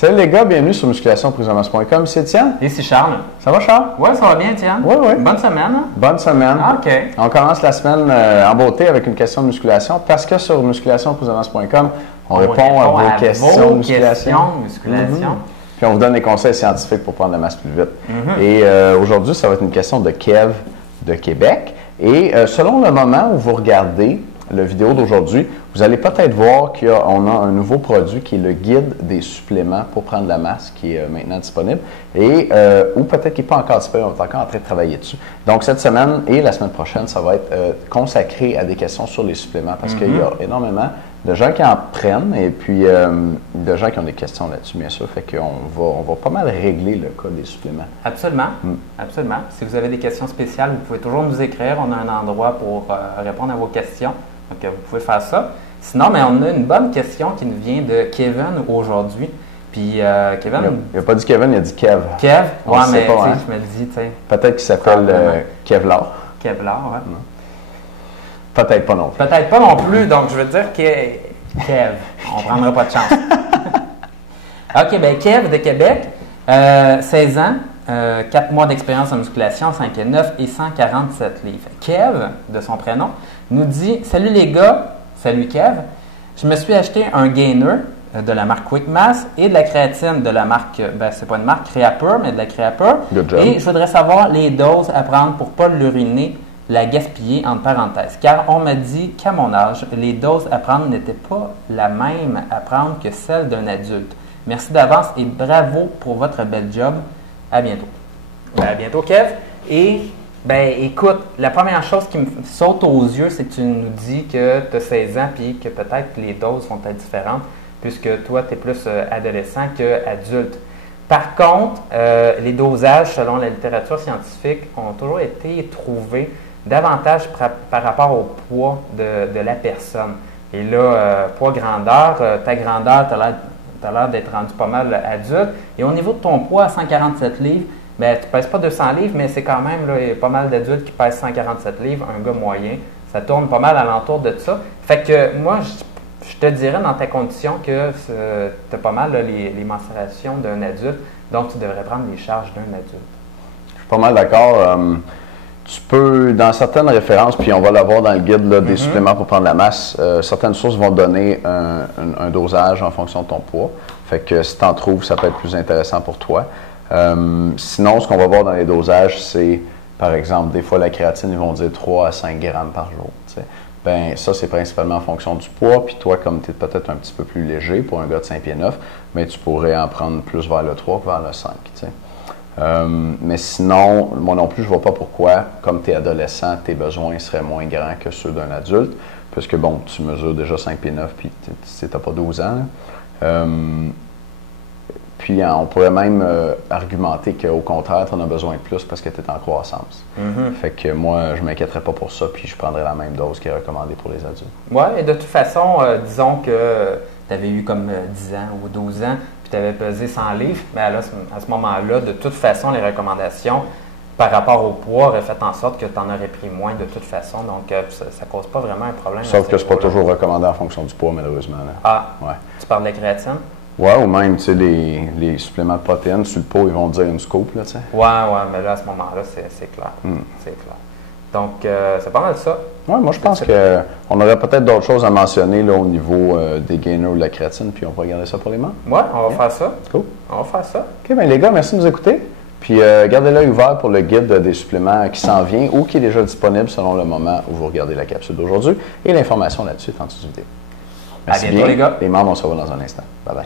Salut les gars, bienvenue sur musculationprisonmasse.com. C'est Étienne. Et c'est Charles. Ça va, Charles? Oui, ça va bien, Étienne. Oui, oui. Bonne semaine. Hein? Bonne semaine. Ah, OK. On commence la semaine en beauté avec une question de musculation parce que sur musculationprisonmasse.com, on répond à vos questions de musculation. Puis on vous donne des conseils scientifiques pour prendre la masse plus vite. Et aujourd'hui, ça va être une question de Kev de Québec. Et selon le moment où vous regardez la vidéo d'aujourd'hui, vous allez peut-être voir qu'on a un nouveau produit qui est le guide des suppléments pour prendre la masse qui est maintenant disponible et ou peut-être qu'il n'est pas encore disponible, on est encore en train de travailler dessus. Donc cette semaine et la semaine prochaine, ça va être consacré à des questions sur les suppléments parce qu'il y a énormément de gens qui en prennent et puis de gens qui ont des questions là-dessus, bien sûr. Fait qu'on va pas mal régler le cas des suppléments. Absolument. Absolument. Si vous avez des questions spéciales, vous pouvez toujours nous écrire. On a un endroit pour répondre à vos questions. Donc, vous pouvez faire ça. Sinon, mais on a une bonne question qui nous vient de Kevin aujourd'hui. Puis, Kevin. Il n'a pas dit Kevin, il a dit Kev. Kev? Oui, mais pas, hein? je me le dis, tu sais. Peut-être qu'il s'appelle Kevlar. Kevlar, oui. Peut-être pas non plus. Peut-être pas non plus. Donc, je veux dire que Kev, on ne prendra pas de chance. OK, bien, Kev de Québec, 16 ans, 4 mois d'expérience en musculation, 5,9 et 147 livres. Kev, de son prénom, nous dit « Salut les gars, salut Kev, je me suis acheté un gainer de la marque Quick Mass et de la créatine de la marque, ben c'est pas une marque Creapure, mais de la Creapure. Et je voudrais savoir les doses à prendre pour ne pas l'uriner, la gaspiller entre parenthèses. Car on m'a dit qu'à mon âge, les doses à prendre n'étaient pas la même à prendre que celle d'un adulte. Merci d'avance et bravo pour votre bel job. À bientôt. À bientôt, Kev. Et, ben, écoute, la première chose qui me saute aux yeux, c'est que tu nous dis que tu as 16 ans et que peut-être les doses vont être différentes puisque toi, tu es plus adolescent qu'adulte. Par contre, les dosages, selon la littérature scientifique, ont toujours été trouvés davantage par rapport au poids de la personne. Et là, poids-grandeur, ta grandeur, tu as l'air d'être rendu pas mal adulte. Et au niveau de ton poids à 147 livres, ben, tu ne pèses pas 200 livres, mais c'est quand même, là, il y a pas mal d'adultes qui pèsent 147 livres, un gars moyen. Ça tourne pas mal alentour de ça. Fait que moi, je te dirais dans ta condition que tu as pas mal là, les mensurations d'un adulte, donc tu devrais prendre les charges d'un adulte. Je suis pas mal d'accord. Tu peux, dans certaines références, puis on va l'avoir dans le guide là, des suppléments pour prendre la masse, certaines sources vont donner un dosage en fonction de ton poids. Fait que si tu en trouves, ça peut être plus intéressant pour toi. Sinon, ce qu'on va voir dans les dosages, c'est, par exemple, des fois la créatine, ils vont dire 3 à 5 grammes par jour. T'sais. Ben, ça, c'est principalement en fonction du poids. Puis toi, comme tu es peut-être un petit peu plus léger pour un gars de 5 pieds 9, mais tu pourrais en prendre plus vers le 3 que vers le 5. Mais sinon, moi non plus, je ne vois pas pourquoi, comme tu es adolescent, tes besoins seraient moins grands que ceux d'un adulte, puisque bon, tu mesures déjà 5 pieds 9 puis tu n'as pas 12 ans. Puis on pourrait même argumenter qu'au contraire, tu en as besoin de plus parce que tu es en croissance. Fait que moi, je ne m'inquiéterais pas pour ça, puis je prendrais la même dose qui est recommandée pour les adultes. Oui, et de toute façon, disons que tu avais eu comme 10 ans ou 12 ans, puis tu avais pesé 100 livres, bien là, à ce moment-là, de toute façon, les recommandations par rapport au poids auraient fait en sorte que tu en aurais pris moins de toute façon. Donc, ça ne cause pas vraiment un problème. Sauf que ce n'est pas toujours recommandé en fonction du poids, malheureusement. Là. Ah, ouais. Tu parles de la créatine? Oui, ou même, tu sais, les suppléments de protéines, sur le pot, ils vont dire une scoop, là, tu sais. Oui, mais là, à ce moment-là, c'est clair. C'est clair. Donc, c'est pas mal ça. Oui, moi, je pense qu'on aurait peut-être d'autres choses à mentionner, là, au niveau des gainers ou de la créatine, puis on va regarder ça pour les membres. Oui, on va faire ça. Cool. On va faire ça. OK, bien, les gars, merci de nous écouter. Puis, gardez l'œil ouvert pour le guide des suppléments qui s'en vient ou qui est déjà disponible selon le moment où vous regardez la capsule d'aujourd'hui. Et l'information là-dessus est en dessous de vidéo. Merci à bientôt, bien. les gars. Les membres, on se revoit dans un instant. Bye-bye.